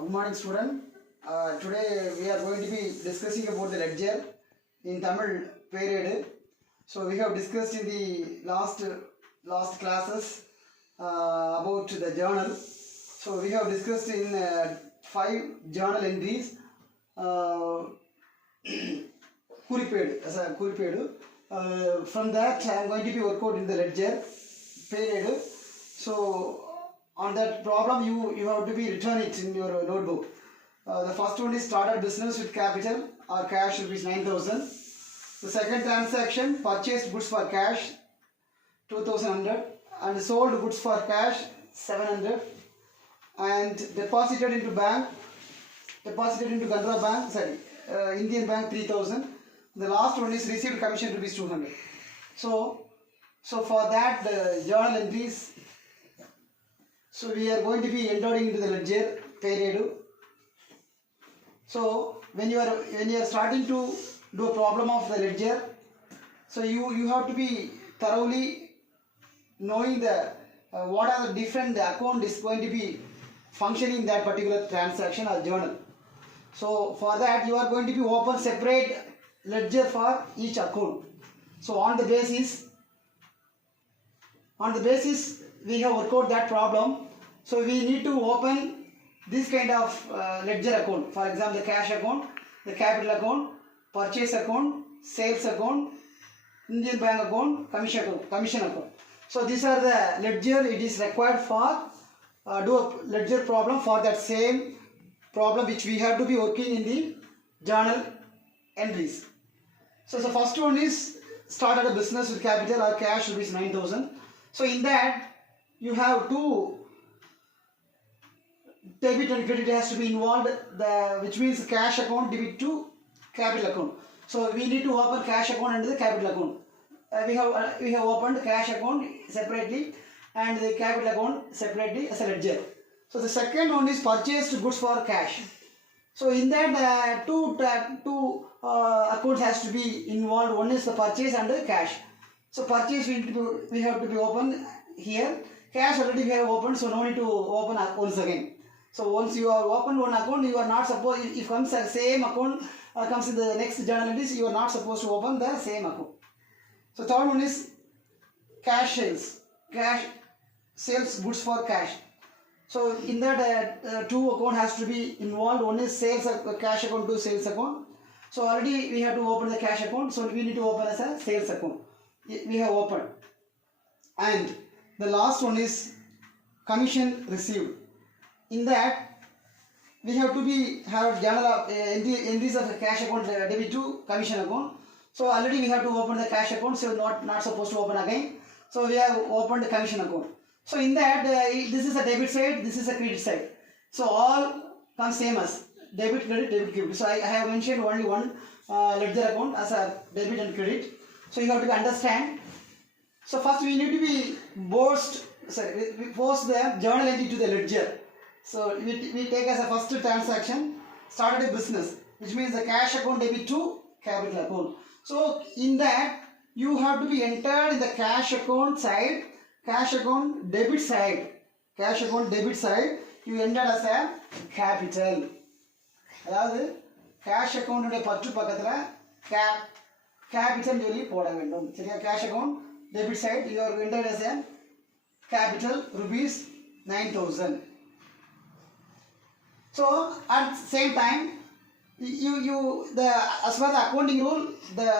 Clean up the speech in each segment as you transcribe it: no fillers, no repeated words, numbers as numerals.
Good morning, student. Today we are going to be discussing about the ledger in Tamil period. So we have discussed in the last classes about the journal. So we have discussed in 5 journal entries. Kuripedu as a Kuripedu. From that I am going to be work out in the ledger period. So on that problem you have to be written it in your notebook. The first one is started business with capital or cash rupees 9,000. The second transaction purchased goods for cash 2,100 and sold goods for cash 700 and deposited into Canara Bank, Indian Bank 3,000. The last one is received commission rupees 200. So for that the journal entries. So we are going to be entering into the ledger period. So when you are starting to do a problem of the ledger, so you have to be thoroughly knowing the what are the different account is going to be functioning that particular transaction or journal. So for that you are going to be open separate ledger for each account. So on the basis we have worked out that problem. So we need to open this kind of ledger account. For example, the cash account, the capital account, purchase account, sales account, Indian bank account, commission account. So these are the ledger it is required for do a ledger problem for that same problem which we have to be working in the journal entries. So the first one is started a business with capital or cash rupees 9,000. So in that you have two debit and credit has to be involved, which means cash account debit to capital account. So we need to open cash account and the capital account. We have opened cash account separately and the capital account separately as a ledger. So the second one is purchased goods for cash. So in that two accounts has to be involved. One is the purchase and the cash. So purchase we have to be open here. Cash already we have opened, so no need to open accounts again. So once you have opened one account, you are not supposed, if comes the same account comes in the next journal entries, you are not supposed to open the same account. So third one is cash sales goods for cash. So in that two account has to be involved. One is sales cash account to sales account. So already we have to open the cash account, so we need to open as a sales account. We have opened. And the last one is commission received. In that we have to be have journal of entries of the cash account debit to commission account. So already we have to open the cash account, so not supposed to open again. So we have opened the commission account. So in that this is a debit side, this is a credit side. So all come same as debit credit. So I have mentioned only one ledger account as a debit and credit. So you have to understand. So first we need to be post the journal entry to the ledger. So we take as a first transaction started a business, which means the cash account debit to capital account. So in that you have to be entered in the cash account side, cash account debit side, you entered as a capital. அதாவது cash account உடைய பற்று பக்கத்துல capital சொல்லி போட வேண்டும். சரியா? cash account debit side you are entered as a capital rupees 9,000. So at the same time as per the accounting rule, the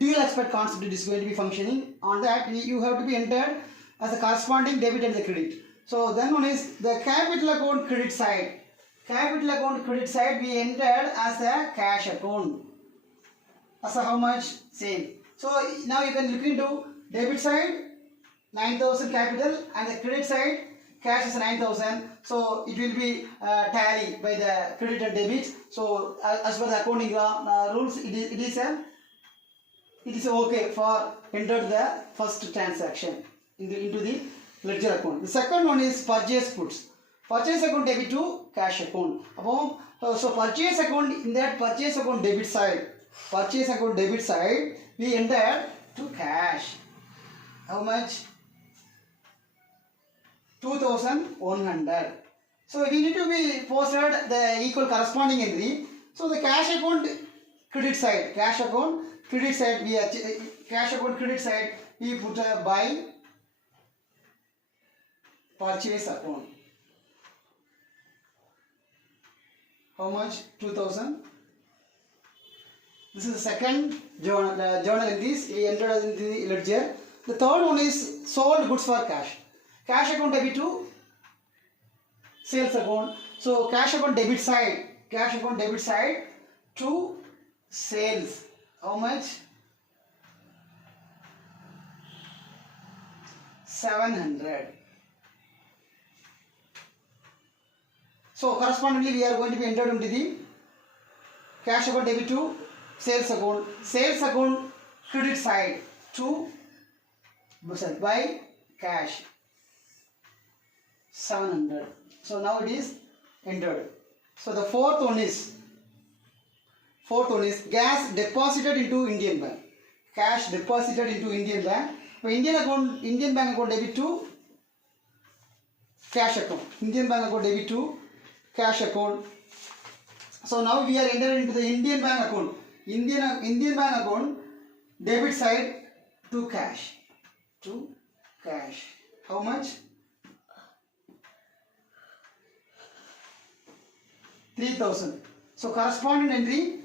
dual aspect concept is going to be functioning. On that you have to be entered as a corresponding debit and the credit. So then one is the capital account credit side. Capital account credit side we entered as a cash account. As a how much? Same. So now you can look into debit side 9,000 capital and the credit side cash is 9,000. So it will be tally by the credit and debit. So as per the accounting rules, it is okay for enter the first transaction into the ledger account. The second one is purchase goods. Purchase account debit to cash account. So purchase account, in that purchase account debit side we entered to cash. How much? 2,100. So we need to be posted the equal corresponding entry. So the cash account credit side, cash account credit side, we are cash account credit side we put a buy purchase account. How much? 2000. This is the second journal entries we entered in the ledger. The third one is sold goods for cash. Cash account debit to sales account. So cash account debit side to sales. How much? 700. So correspondingly we are going to be entered into the cash account debit to sales account credit side to buy cash 700. So now it is entered. So the fourth one is gas deposited into Indian bank. Cash deposited into Indian bank. Indian bank account debit to cash account. Indian bank account debit to cash account. So now we are entering into the Indian bank account. Indian bank account debit side to cash. How much? 3000. So corresponding entry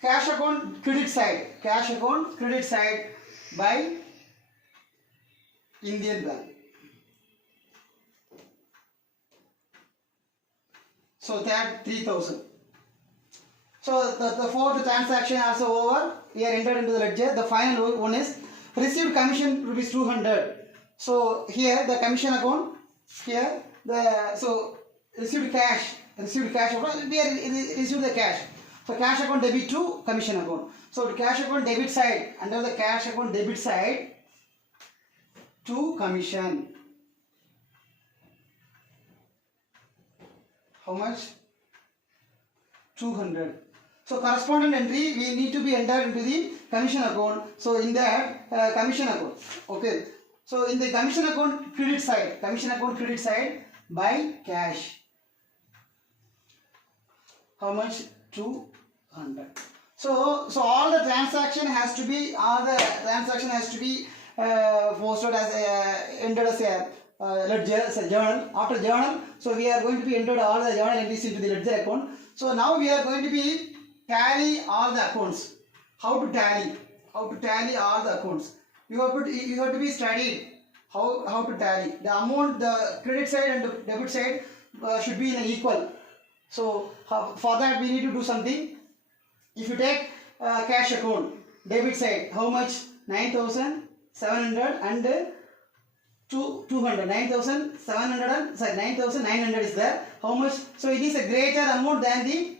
cash account credit side by Indian bank. So that 3000. So the fourth transaction also over. We are entered into the ledger. The final one is received commission rupees 200. So here the commission account. Here the received cash. We are received the cash. So cash account debit to commission account. So the cash account debit side, under the cash account debit side to commission. How much? 200. So corresponding entry we need to be entered into the commission account. So in that commission account. Okay. So in the commission account credit side by cash. How much? 200. So all the transaction has to be posted as entered as a ledger, as a journal. After journal, so we are going to be entered all the journal entries into the ledger account. So now we are going to be tally all the accounts. How to tally all the accounts? You have to be studied how to tally the amount. The credit side and the debit side should be in an equal. So for that we need to do something. If you take cash account debit side, how much? 9,700 and 200. 9,900 is there. How much? So it is a greater amount than the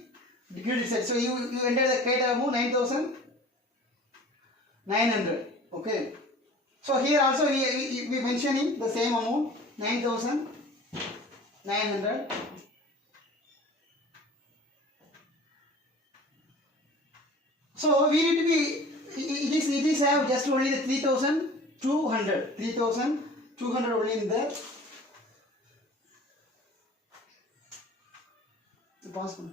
credit side. So you enter the greater amount 9,900. Okay. So here also we mentioning the same amount 9,900. So we need to be, it is have just only the 3,200. 3,200 only in there. Possible.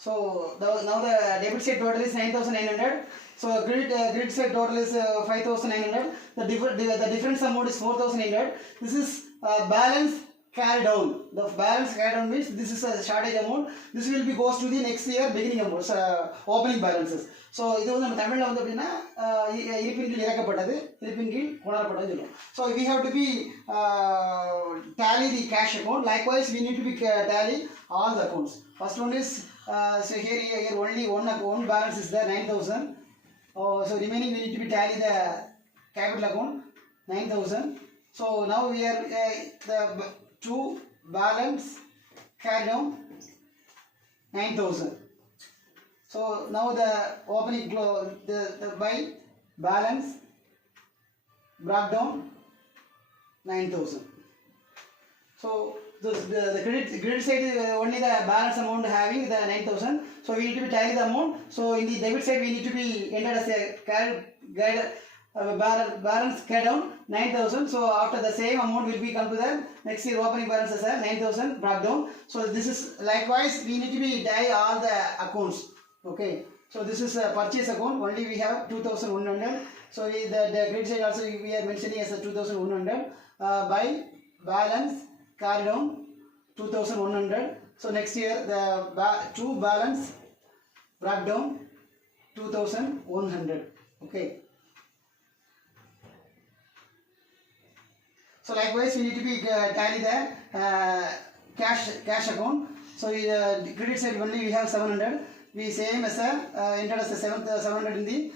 So now the debit side total is 9,900. So credit side total is 5,900. The difference amount is 4,800. This is balance carry down. The balance carry down means this is a shortage amount. This will be goes to the next year beginning amounts, opening balances. So இது வந்து நம்ம தமிழ்ல வந்து அப்படினா இருப்பின் கீழ் இறக்கப்பட்டது, இருப்பின் கீழ் கொணரப்பட்டது சொல்லுவோம். So we have to be tally the cash account. Likewise we need to be tally all the accounts. First one is so here only one balance is there, 9,000. So remaining we need to be tally the capital account 9,000. So now we are the two balance carry down 9,000. So now the opening the by balance brought down 9,000. So the credit side is only the balance amount having the 9,000. So we need to be tally the amount. So in the debit side we need to be entered as a balance carry down 9,000. So after the same amount will be come to the next year opening balance as a 9,000 brought down. So this is likewise we need to be tally all the accounts. Okay. So this is a purchase account. Only we have 2,100. So the credit side also we are mentioning as a 2,100 by balance carry down 2,100. So next year the two balance brought down 2,100. Okay. So likewise we need to be tally the cash account. So the credit side only we have 700. We same as entered as a 700 in the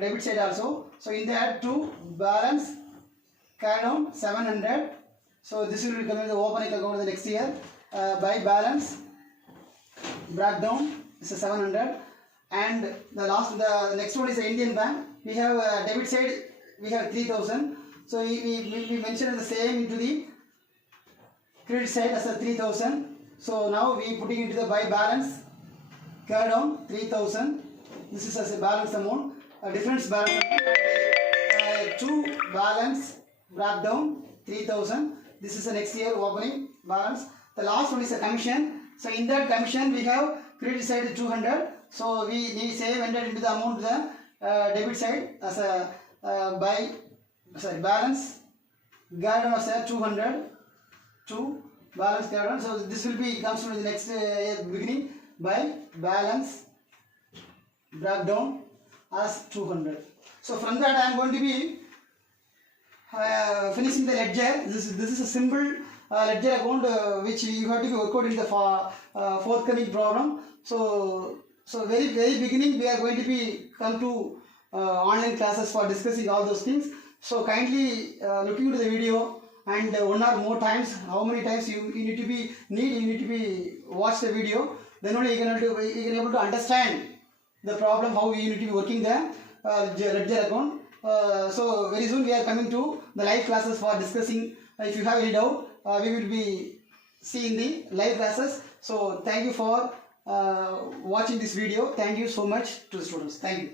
debit side also. So in that two balance carry down 700. So this will be coming the opening account the next year by balance brought down this is 700. And the next one is the Indian Bank. We have debit side we have 3,000. So we mentioned the same into the credit side as a 3,000. So now we putting into the by balance carry down 3,000. This is as a balance amount. Difference balance amount. Two balance brought down 3,000. This is the next year opening balance. The last one is a commission. So in that commission we have credit side 200. So we save entered into the amount the debit side as a balance carry down as a 200. Two balance carry down. So this will be comes from the next year beginning by balance brought down as 200. So from that I am going to be finishing the ledger. This is a simple ledger account which you have to be work out in the forthcoming problem. So very beginning we are going to be come to online classes for discussing all those things. So kindly look into the video and one or more times. How many times you need to be watch the video. Then only you can able to understand the problem how you need to be working the ledger account. So very soon we are coming to the live classes for discussing. If you have any doubt, we will be seeing the live classes. So thank you for watching this video. Thank you so much to the students. Thank you.